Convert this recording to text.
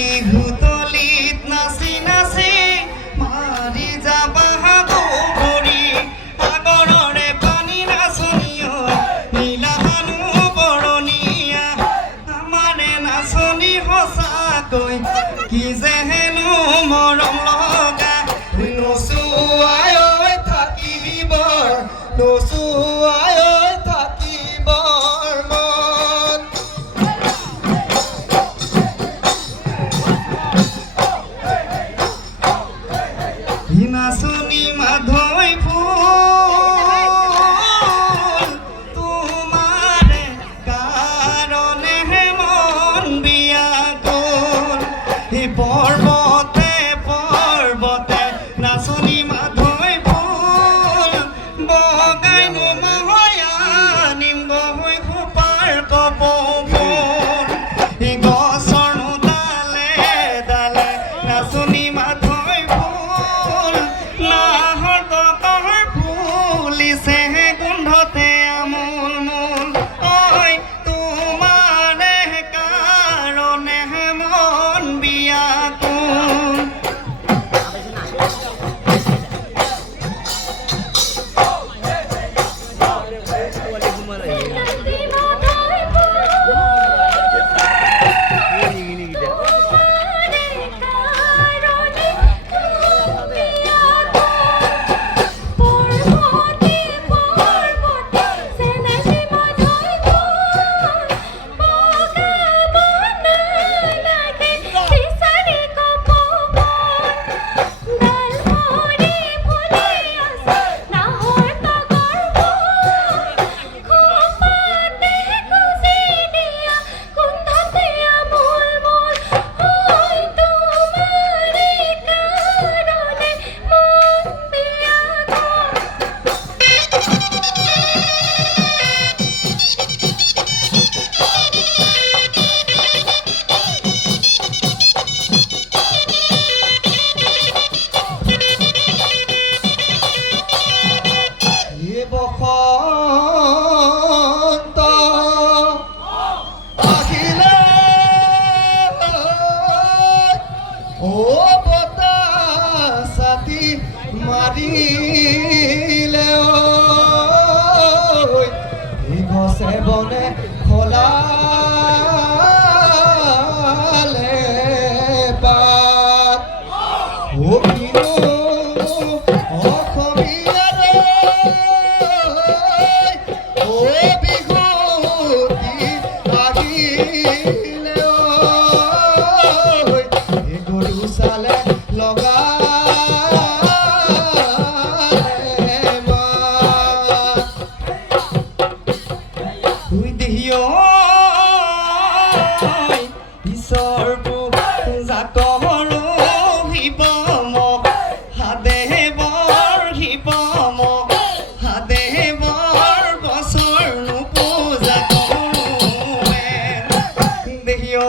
বিহুতলিত নাচি নাচি মাৰি যাবা দৌৰি সাগৰৰে পানী নাচনীয় নীলা মানুহ বৰণীয়া আমাৰে নাচনী সঁচাকৈ কি যে হেনো মৰম লগা নচুৱাই থাকিব নচুৱাই থাকিব মন নাচনী মাধৈ ফুল তোমাৰে কাৰণেহে মন বিয়াকুল পৰ্বতে পৰ্বতে নাচনী মাধৈ ফুল বগাই নমহয়া নিম গহৈ খোপাৰ কপৌফুল গছৰ ডালে ডালে নাচনী মাধৈ ফুল নাহৰ তকৰ ফুলিছে গোন্ধতে আমোল মোল ঐ তোমাৰে কাৰণে মন বিয়াকুল বসন্ত আহিলে ও বতাহ ছাতি মাৰিলে গছে বনে খলালে পাত অসমীয়াৰে গৰু চালে লগা ঈশ্বৰ জাকৰ শিৱম হাদেৱৰ শিৱম হাদেৱৰ বছৰ পূজা কৰোঁ দেহিয়